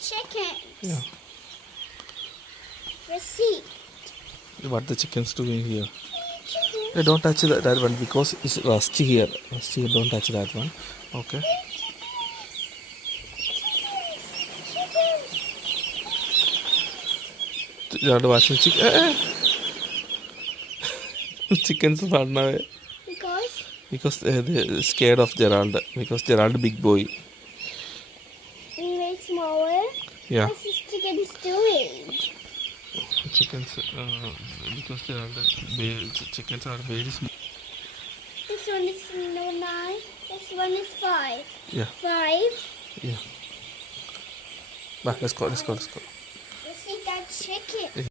chickens. Yeah. Receipt. What the chickens doing here? Chicken. Hey, don't touch that one because it's rusty here. Rusty here. Don't touch that one. Okay. You are watching chicken. Chickens run away Because because they're scared of Gerald. Because Gerald big boy. they're smaller. Yeah. What's this chickens doing? Chickens because chickens are very small. This one is number 9. This one is 5. Yeah. 5. Yeah. Bah, let's go. Let's see that chicken.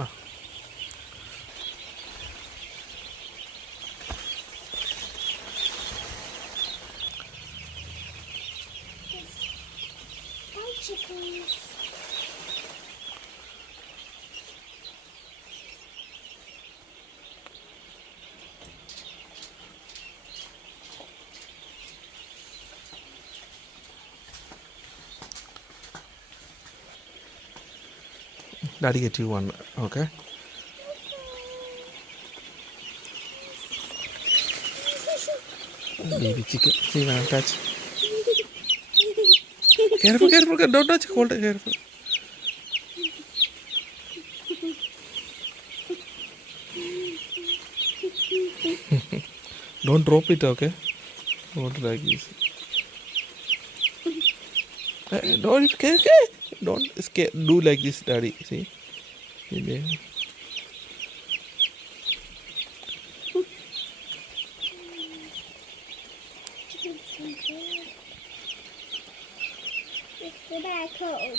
Ah. Hi, chickens. Daddy get you one. Okay. Baby chicken. See, man, touch. Careful. Don't touch. Hold it careful. Don't drop it, okay? Don't like this. Don't scare. Do like this, Daddy. See? Yeah. It's the back home.